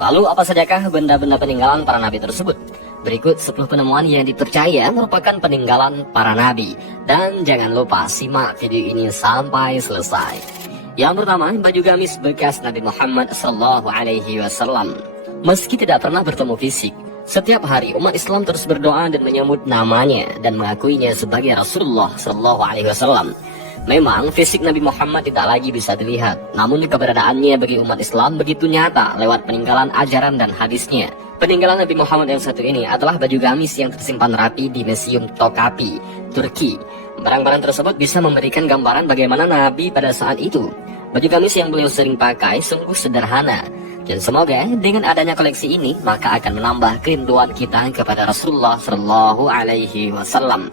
Lalu apa sajakah benda-benda peninggalan para nabi tersebut? Berikut 10 penemuan yang dipercaya merupakan peninggalan para nabi. Dan jangan lupa simak video ini sampai selesai. Yang pertama, baju gamis bekas Nabi Muhammad SAW. Meski tidak pernah bertemu fisik, setiap hari umat Islam terus berdoa dan menyambut namanya dan mengakuinya sebagai Rasulullah SAW. Memang fisik Nabi Muhammad tidak lagi bisa dilihat, namun keberadaannya bagi umat Islam begitu nyata lewat peninggalan ajaran dan hadisnya. Peninggalan Nabi Muhammad yang satu ini adalah baju gamis yang tersimpan rapi di Museum Topkapi, Turki. Barang-barang tersebut bisa memberikan gambaran bagaimana Nabi pada saat itu. Baju gamis yang beliau sering pakai sungguh sederhana. Dan semoga dengan adanya koleksi ini maka akan menambah kerinduan kita kepada Rasulullah SAW.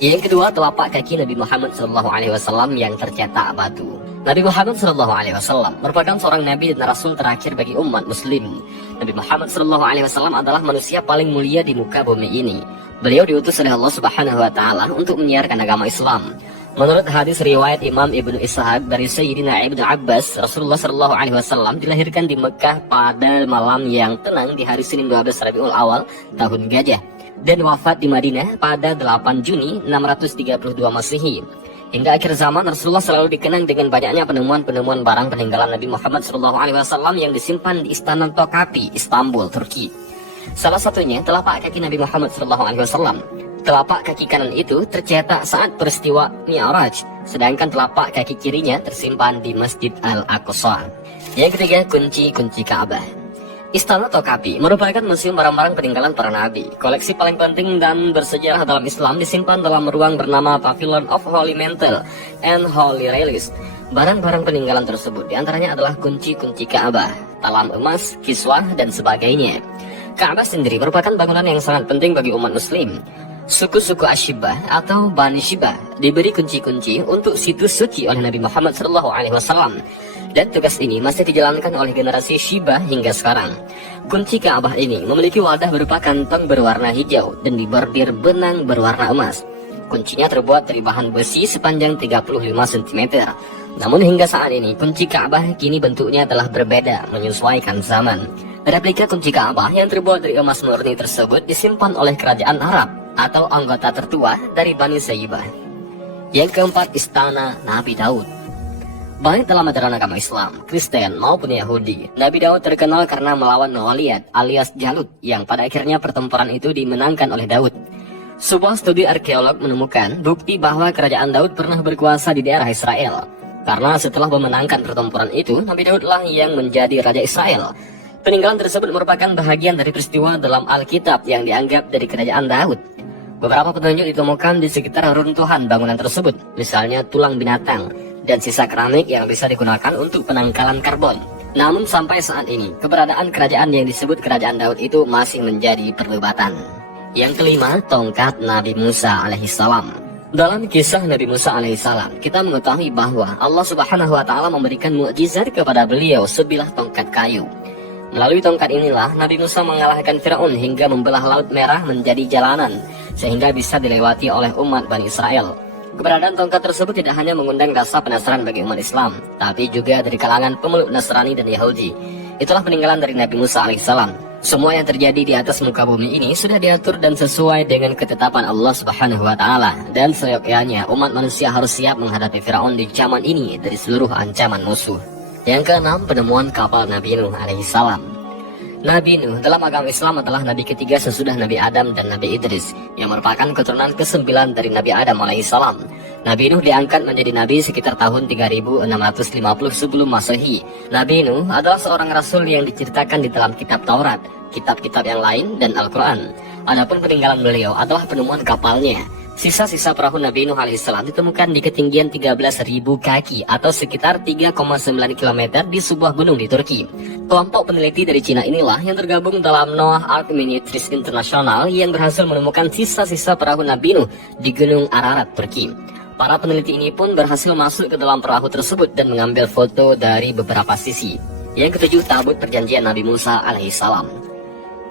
Yang kedua, telapak kaki Nabi Muhammad SAW yang tercetak batu. Nabi Muhammad SAW merupakan seorang nabi dan rasul terakhir bagi umat muslim. Nabi Muhammad SAW adalah manusia paling mulia di muka bumi ini. Beliau diutus oleh Allah Subhanahu wa Ta'ala untuk menyiarkan agama Islam. Menurut hadis riwayat Imam Ibnu Ishaq dari Sayyidina Ibnu Abbas, Rasulullah SAW dilahirkan di Mekah pada malam yang tenang di hari Senin 12 Rabiul Awal tahun Gajah, dan wafat di Madinah pada 8 Juni 632 Masehi. Hingga akhir zaman, Rasulullah selalu dikenang dengan banyaknya penemuan-penemuan barang peninggalan Nabi Muhammad SAW yang disimpan di Istana Topkapi, Istanbul, Turki. Salah satunya telapak kaki Nabi Muhammad SAW. Telapak kaki kanan itu tercetak saat peristiwa Mi'raj, sedangkan telapak kaki kirinya tersimpan di Masjid Al-Aqsa. Yang ketiga, kunci-kunci Ka'bah. Istana Topkapi merupakan museum barang-barang peninggalan para nabi. Koleksi paling penting dan bersejarah dalam Islam disimpan dalam ruang bernama Pavilion of Holy Mantle and Holy Relics. Barang-barang peninggalan tersebut diantaranya adalah kunci-kunci Ka'bah, talam emas, kiswah, dan sebagainya. Ka'bah sendiri merupakan bangunan yang sangat penting bagi umat muslim. Suku-suku Ashibah atau Bani Shibah diberi kunci-kunci untuk situs suci oleh Nabi Muhammad SAW. Dan tugas ini masih dijalankan oleh generasi Shibah hingga sekarang. Kunci Ka'bah ini memiliki wadah berupa kantong berwarna hijau dan dibordir benang berwarna emas. Kuncinya terbuat dari bahan besi sepanjang 35 cm. Namun hingga saat ini kunci Ka'bah kini bentuknya telah berbeda menyesuaikan zaman. Replika kunci Ka'bah yang terbuat dari emas murni tersebut disimpan oleh kerajaan Arab atau anggota tertua dari Bani Sayyibah. Yang keempat, Istana Nabi Daud. Baik dalam ajaran agama Islam, Kristen maupun Yahudi, Nabi Daud terkenal karena melawan Goliat alias Jalut yang pada akhirnya pertempuran itu dimenangkan oleh Daud. Sebuah studi arkeolog menemukan bukti bahwa kerajaan Daud pernah berkuasa di daerah Israel. Karena setelah memenangkan pertempuran itu, Nabi Daudlah yang menjadi Raja Israel. Peninggalan tersebut merupakan bahagian dari peristiwa dalam Alkitab yang dianggap dari kerajaan Daud. Beberapa petunjuk ditemukan di sekitar runtuhan bangunan tersebut, misalnya tulang binatang dan sisa keramik yang bisa digunakan untuk penangkalan karbon. Namun sampai saat ini, keberadaan kerajaan yang disebut kerajaan Daud itu masih menjadi perdebatan. Yang kelima, tongkat Nabi Musa alaihissalam. Dalam kisah Nabi Musa alaihissalam, kita mengetahui bahwa Allah Subhanahu wa Ta'ala memberikan mukjizat kepada beliau sebilah tongkat kayu. Melalui tongkat inilah Nabi Musa mengalahkan Firaun hingga membelah Laut Merah menjadi jalanan, sehingga bisa dilewati oleh umat Bani Israel. Keberadaan tongkat tersebut tidak hanya mengundang rasa penasaran bagi umat Islam, tapi juga dari kalangan pemeluk Nasrani dan Yahudi. Itulah peninggalan dari Nabi Musa alaihissalam. Semua yang terjadi di atas muka bumi ini sudah diatur dan sesuai dengan ketetapan Allah Subhanahu wa Ta'ala. Dan seyogyanya umat manusia harus siap menghadapi Firaun di zaman ini dari seluruh ancaman musuh. Yang keenam, penemuan kapal Nabi Nuh alaihissalam. Nabi Nuh dalam agama Islam adalah nabi ketiga sesudah Nabi Adam dan Nabi Idris, yang merupakan keturunan ke-9 dari Nabi Adam alaihissalam. Nabi Nuh diangkat menjadi nabi sekitar tahun 3650 sebelum Masehi. Nabi Nuh adalah seorang rasul yang diceritakan di dalam kitab Taurat, kitab-kitab yang lain, dan Al-Quran. Adapun peninggalan beliau adalah penemuan kapalnya. Sisa-sisa perahu Nabi Nuh alaihissalam ditemukan di ketinggian 13.000 kaki atau sekitar 3,9 km di sebuah gunung di Turki. Kelompok peneliti dari Cina inilah yang tergabung dalam Noah Ark Ministries International yang berhasil menemukan sisa-sisa perahu Nabi Nuh di Gunung Ararat, Turki. Para peneliti ini pun berhasil masuk ke dalam perahu tersebut dan mengambil foto dari beberapa sisi. Yang ketujuh, tabut perjanjian Nabi Musa alaihissalam.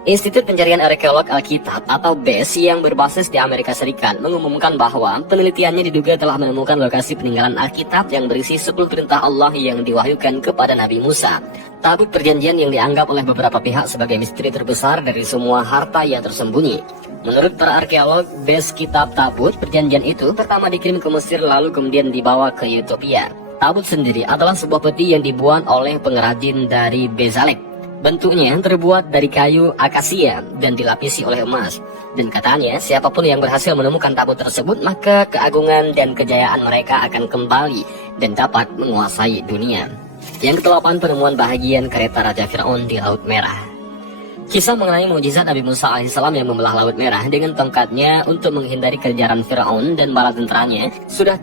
Institut Pencarian Arkeolog Alkitab atau BES yang berbasis di Amerika Serikat mengumumkan bahwa penelitiannya diduga telah menemukan lokasi peninggalan Alkitab yang berisi 10 perintah Allah yang diwahyukan kepada Nabi Musa. Tabut perjanjian yang dianggap oleh beberapa pihak sebagai misteri terbesar dari semua harta yang tersembunyi. Menurut para arkeolog, BES kitab tabut perjanjian itu pertama dikirim ke Mesir lalu kemudian dibawa ke Ethiopia. Tabut sendiri adalah sebuah peti yang dibuat oleh pengrajin dari Bezalek. Bentuknya terbuat dari kayu akasia dan dilapisi oleh emas. Dan katanya siapapun yang berhasil menemukan tabut tersebut, maka keagungan dan kejayaan mereka akan kembali dan dapat menguasai dunia. Yang ke-8, penemuan bahagian kereta Raja Firaun di Laut Merah. Kisah mengenai mukjizat Nabi Musa alaihissalam yang membelah Laut Merah dengan tongkatnya untuk menghindari kejaran Firaun dan bala tentaranya sudah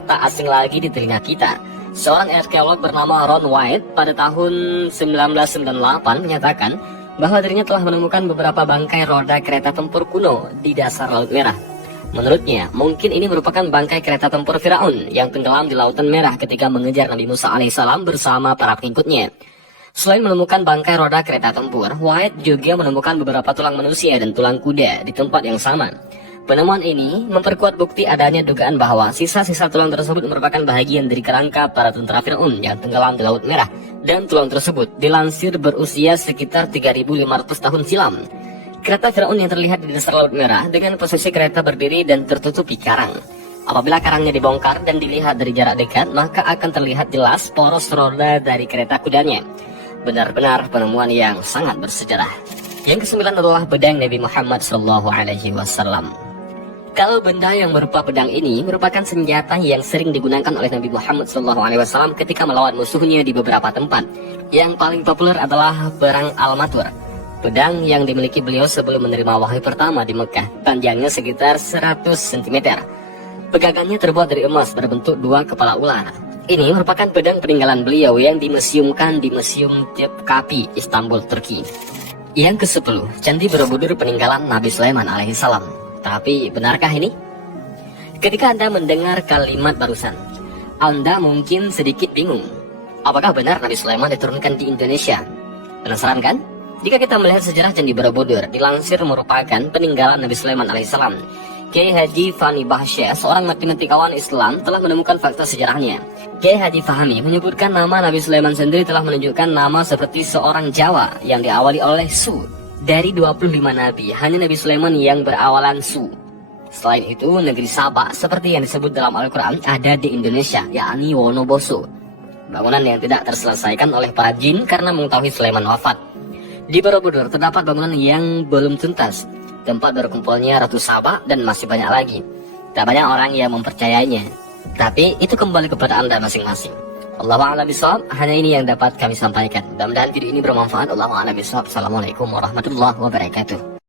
tak asing lagi di telinga kita. Seorang arkeolog bernama Ron White pada tahun 1998 menyatakan bahwa dirinya telah menemukan beberapa bangkai roda kereta tempur kuno di dasar Laut Merah. Menurutnya, mungkin ini merupakan bangkai kereta tempur Firaun yang tenggelam di Lautan Merah ketika mengejar Nabi Musa alaihissalam bersama para pengikutnya. Selain menemukan bangkai roda kereta tempur, White juga menemukan beberapa tulang manusia dan tulang kuda di tempat yang sama. Penemuan ini memperkuat bukti adanya dugaan bahwa sisa-sisa tulang tersebut merupakan bahagian dari kerangka para tentara Firaun yang tenggelam di Laut Merah, dan tulang tersebut dilansir berusia sekitar 3.500 tahun silam. Kereta Firaun yang terlihat di dasar Laut Merah dengan posisi kereta berdiri dan tertutupi karang. Apabila karangnya dibongkar dan dilihat dari jarak dekat, maka akan terlihat jelas poros roda dari kereta kudanya. Benar-benar penemuan yang sangat bersejarah. Yang ke-9 adalah pedang Nabi Muhammad SAW. Kalau benda yang berupa pedang ini merupakan senjata yang sering digunakan oleh Nabi Muhammad SAW ketika melawan musuhnya di beberapa tempat. Yang paling populer adalah perang Al-Matur, pedang yang dimiliki beliau sebelum menerima wahyu pertama di Mekah. Panjangnya sekitar 100 cm. Pegangannya terbuat dari emas berbentuk 2 kepala ular. Ini merupakan pedang peninggalan beliau yang dimuseumkan di Museum Topkapi, Istanbul, Turki. Yang ke-10, Candi Borobudur peninggalan Nabi Sulaiman alaihissalam. Tapi benarkah ini? Ketika Anda mendengar kalimat barusan, Anda mungkin sedikit bingung. Apakah benar Nabi Sulaiman diturunkan di Indonesia? Penasaran kan? Jika kita melihat sejarah Candi Borobudur, dilansir merupakan peninggalan Nabi Sulaiman alaihissalam. Kiai Haji Fahmi Bahsyah, seorang matematikawan Islam, telah menemukan fakta sejarahnya. Kiai Haji Fahmi menyebutkan nama Nabi Sulaiman sendiri telah menunjukkan nama seperti seorang Jawa yang diawali oleh Su. Dari 25 nabi, hanya Nabi Sulaiman yang berawalan Su. Selain itu, negeri Sabak seperti yang disebut dalam Al-Quran ada di Indonesia, yakni Wonoboso. Bangunan yang tidak terselesaikan oleh para jin karena mengetahui Sulaiman wafat. Di Borobudur terdapat bangunan yang belum tuntas, tempat berkumpulnya Ratu Sabak dan masih banyak lagi. Tak banyak orang yang mempercayainya, tapi itu kembali kepada Anda masing-masing. Allahu a'lam bishawab, hanya ini yang dapat kami sampaikan. Mudah-mudahan video ini bermanfaat. Allahu a'lam bishawab. Assalamualaikum warahmatullahi wabarakatuh.